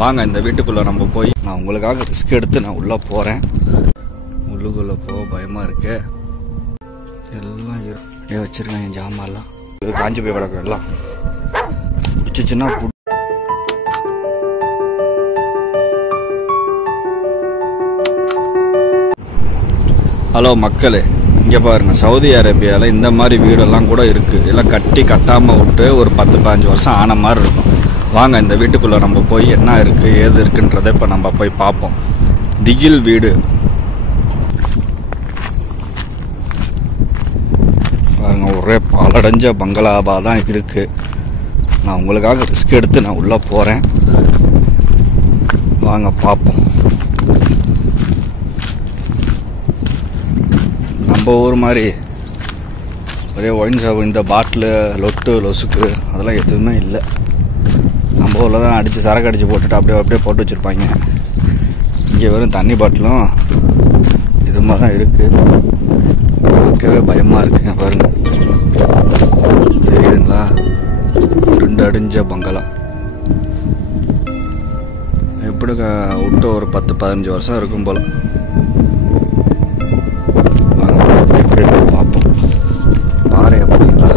வாங்க இந்த வீட்டுக்குள்ளே நம்ம போய் நான் உங்களுக்காக ரிஸ்க் எடுத்து நான் உள்ளே போகிறேன். உள்ளுக்குள்ளே போக பயமாக இருக்கு. எல்லாம் அப்படியே வச்சுருக்கேன் என் ஜாமான்லாம் காஞ்சி போய் கிடக்கும். எல்லாம் பிடிச்சிச்சுன்னா ஹலோ மக்களே, இங்கே பாருங்கள், சவுதி அரேபியாவில் இந்த மாதிரி வீடெல்லாம் கூட இருக்குது. எல்லாம் கட்டி கட்டாமல் விட்டு ஒரு 10-15 வருஷம் ஆன மாதிரி இருக்கும். வாங்க இந்த வீட்டுக்குள்ளே நம்ம போய் என்ன இருக்குது ஏது இருக்குன்றதை இப்போ நம்ம போய் பார்ப்போம். திகில் வீடு பாருங்க, ஒரே பாலடைஞ்ச பங்களாவாக தான் இருக்குது. நான் உங்களுக்காக ரிஸ்க் எடுத்து நான் உள்ளே போகிறேன். வாங்க பார்ப்போம். நம்ம ஊர் மாதிரி ஒரே ஒயின் ஷாப், இந்த பாட்டிலு லொட்டு லொசுக்கு அதெல்லாம் எதுவுமே இல்லை. நம்ம ஊரில் தான் அடித்து சரக்கு அடித்து போட்டுட்டு அப்படியே போட்டு வச்சுருப்பாங்க. இங்கே வெறும் தண்ணி பாட்டிலும் இது மாதிரி தான் இருக்குது. பார்க்கவே பயமாக இருக்குங்க. பாருங்க, தெரியுதுங்களா? இருண்டு அடிஞ்ச பங்களா. எப்படி விட்டு ஒரு 10-15 வருஷம் இருக்கும் போல். எப்படி இருக்கு பார்ப்போம். பாறை அப்படிங்களா?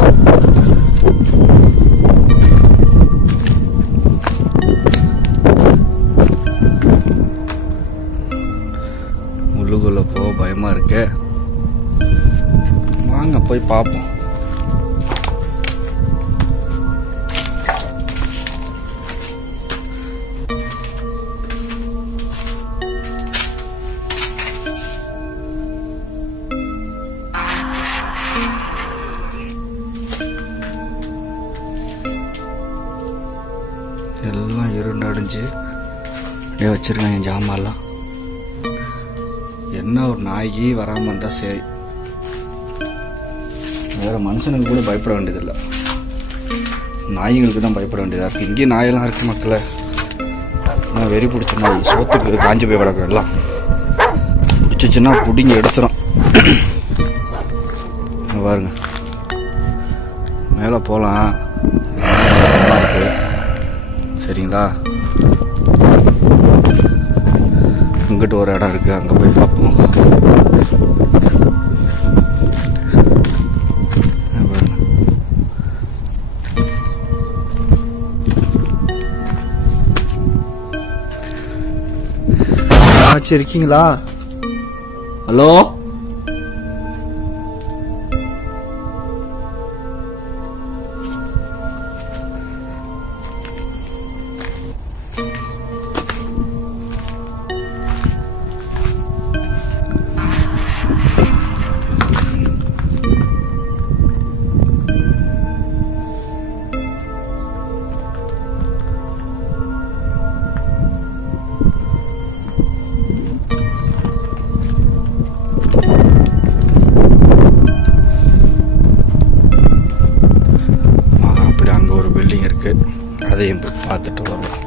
உள்ளுக்குள்ள போக பயமா இருக்கு. வாங்க போய் பார்ப்போம். எல்லாம் இருண்டு அடிஞ்சு அப்படியே வச்சிருக்கேன் என் ஜாமான்லாம். என்ன ஒரு நாய்க்கு வராமல் இருந்தால் சரி. வேற மனுஷனுக்கு கூட பயப்பட வேண்டியதில்லை, நாய்களுக்கு தான் பயப்பட வேண்டியதாக இருக்குது. இங்கேயும் நாயெல்லாம் இருக்குது மக்களே. ஆனால் வெறி பிடிச்ச நாய் சோத்துக்கு காஞ்சி போய் கிடக்கும். எல்லாம் பிடிச்சிச்சுன்னா பிடிங்கி எடுத்துரும். பாருங்க, மேலே போகலாம். சரிங்களா? இங்கிட்ட ஒரு இடம் இருக்குது, அங்கே போய் பார்ப்போம். ஆச்சு இருக்கீங்களா? ஹலோ, அதையும் போய் பார்த்துட்டு வருவோம்.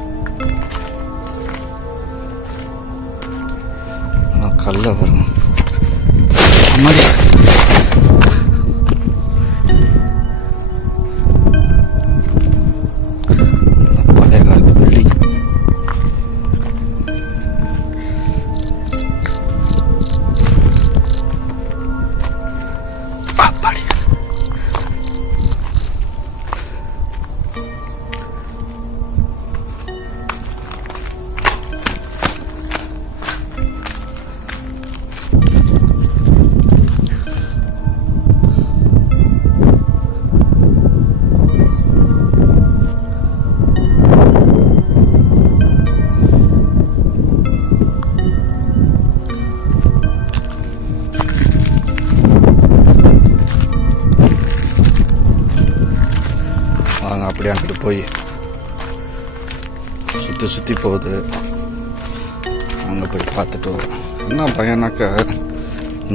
கல்ல வரும் பழைய காலத்து பில்டிங். அப்படியே அங்கிட்டு போய் சுற்றி போகுது. அங்கே போய் பார்த்துட்டு வரும். என்ன பயம்னாக்கா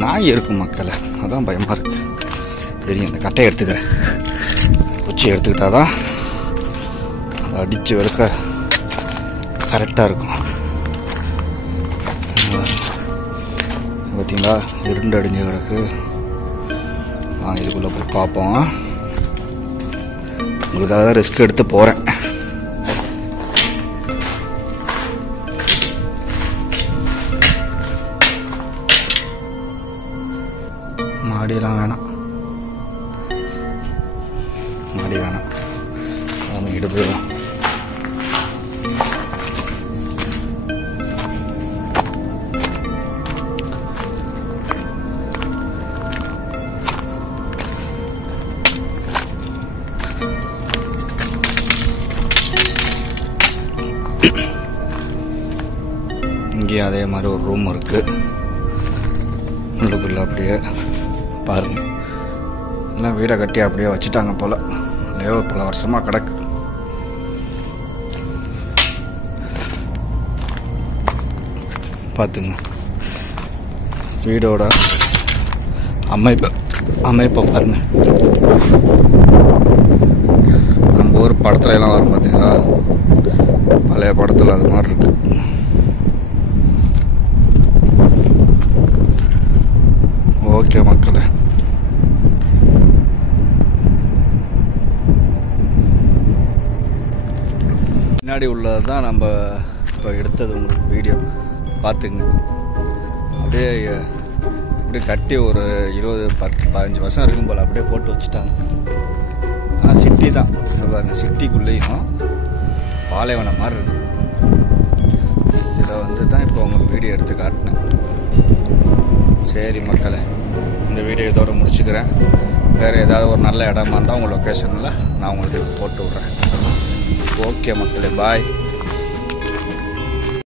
நாய் இருக்கும் மக்களை, அதான் பயமாக இருக்கு. சரி, இந்த கட்டையை எடுத்துக்கிறேன். குச்சி எடுத்துக்கிட்டாதான் அதை அடித்து வெறுக்க கரெக்டாக இருக்கும். பார்த்தீங்களா, இருண்டு அடிஞ்சு கிடக்கு. இதுக்குள்ளே போய் பார்ப்போம். உங்களுக்காக தான் ரிஸ்க் எடுத்து போகிறேன். மாடியெல்லாம் வேணாம், மாடி வேணாம், நம்ம கிட்ட போயிடலாம். இங்கேயும் அதே மாதிரி ஒரு ரூம் இருக்கு. உள்ளுக்குள்ள அப்படியே பாருங்க, எல்லாம் வீடை கட்டி அப்படியே வச்சுட்டாங்க போல. பல வருஷமா கிடக்கு. பார்த்துங்க வீடோட அமைப்பை பாருங்க. நம்ம ஊர் படத்துல எல்லாம் வரும் பார்த்தீங்களா, பழைய படத்தில் அது மாதிரி இருக்கு. ஓகே மக்களே, பின்னாடி உள்ளது தான் நம்ம இப்போ எடுத்தது உங்களுக்கு வீடியோ பார்த்துங்க. அப்படியே இப்படி கட்டி ஒரு 20-15 வருஷம் இருக்கும் போல் அப்படியே போட்டு வச்சுட்டாங்க. ஆனால் சிட்டி தான் பாருங்க, சிட்டிக்குள்ளேயும் பாலைவனம் மாதிரி இருக்கு. இதை வந்து தான் இப்போ உங்களுக்கு வீடியோ எடுத்து காட்டினேன். சரி மக்களே, இந்த வீடியோ இதோட முடிச்சுக்கிறேன். வேறு ஏதாவது ஒரு நல்ல இடமா இருந்தால் உங்கள் லொக்கேஷனில் நான் உங்களுக்கு போட்டு விட்றேன். ஓகே மக்களே, பாய்.